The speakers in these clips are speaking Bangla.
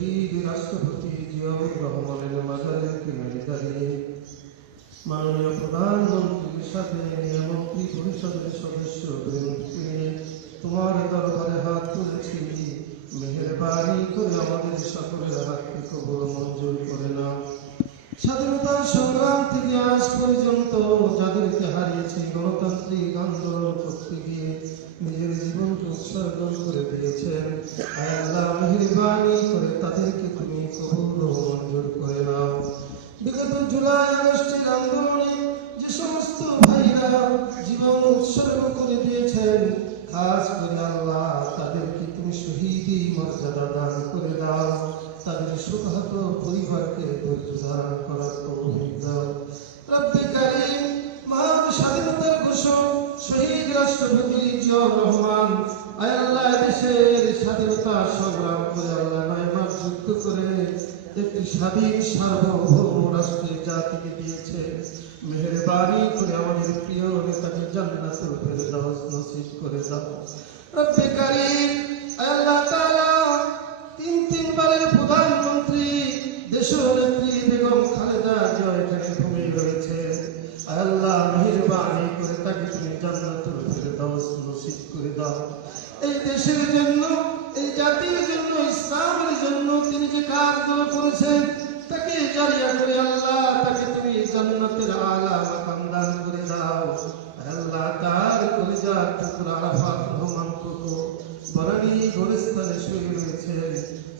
শহীদ রাষ্ট্রপতি জিয়াউর রহমানের মাজারের কিনারে দাঁড়িয়ে মাননীয় প্রধানমন্ত্রীর সাথে নিয়ামন্ত্রী পরিষদের সদস্য নিয়ে তোমার দরবারে হাত তুলেছি। মেহেরবানি করে আমাদের সকলের হাতকে কবুল মঞ্জুর করে নাও। স্বাধীনতা সংগ্রাম থেকে আজ পর্যন্ত যাদেরকে হারিয়েছে গণতান্ত্রিক আন্দোলন করতে গিয়ে নিজের জীবনকে উৎসর্জন করে দিয়েছেন, আল্লাহ মেহেরবানি করে তাদেরকে তুমি কবুল মঞ্জুর করে নাও। বিগত জুলাই আগস্টের আন্দোলনে যে সমস্ত ভাইরা জীবন উৎসর্গ করে দিয়েছেন, খাস করে আল্লাহ তাদেরকে তুমি শহীদি মর্যাদা দান করে দাও। তাদের শোকাহত পরিবারকে ধৈর্য ধারণ করার তৌফিক দাও। রব্বে কারীম, মহান স্বাধীনতার ঘোষক শহীদ রাষ্ট্রপতি জিয়াউর রহমান আল্লাহ দেশের স্বাধীনতা সংগ্রাম করে আল্লাহ 9 মাস যুদ্ধ করে একটি স্বাধীন সার্বভৌম রাষ্ট্রের জাতিকে দিয়েছে। মেহেরবানি করে আমাদের প্রিয় নেতাকে জান্নাতুল ফেরদাউস নসিব করে দাও। রব্বে কারীম, আল্লাহ তাআলা তিনবারের প্রধানমন্ত্রী দেশনেত্রী বেগম খালেদা জিয়া এখানে ঘুমিয়ে রয়েছে। আল্লাহ মেহেরবানি করে তাকে তুমি জান্নাতুল ফেরদাউস নসিব করে দাও। এই দেশের জন্য, এই জাতির জন্য, ইসলামের জন্য তিনি যে কাজগুলো করেছেন তাকে জারিয়া করে আল্লাহ তাকে তুমি জান্নাতের আলা মাকাম দান করে দাও। আল্লাহ তার কলিজার টুকরা আরাফাত রহমান কোকো বনানী গোরস্থানে শুয়ে রয়েছে।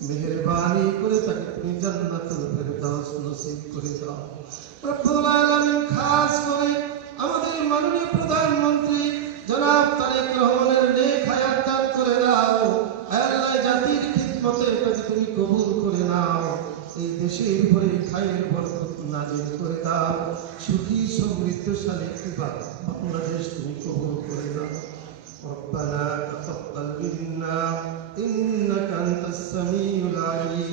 মেহেরবানি করে তাকে তুমি জান্নাতুল ফেরদাউস নসিব করে দাও। রব্বুল আলামিন, খাস করে আমাদের মাননীয় প্রধানমন্ত্রী জনাব তারেক রহমানের নেক হায়াত দান করে দাও। আল্লাহ জাতির খিদমতের কাজে তুমি কবুল করে নাও। এই দেশের উপরে খায়ের বরকত নাজিল করে দাও। সুখী সমৃদ্ধশালী একটি বাংলাদেশ তুমি কবুল করে নাও। ربنا تقبل منا إنك أنت السميع العليم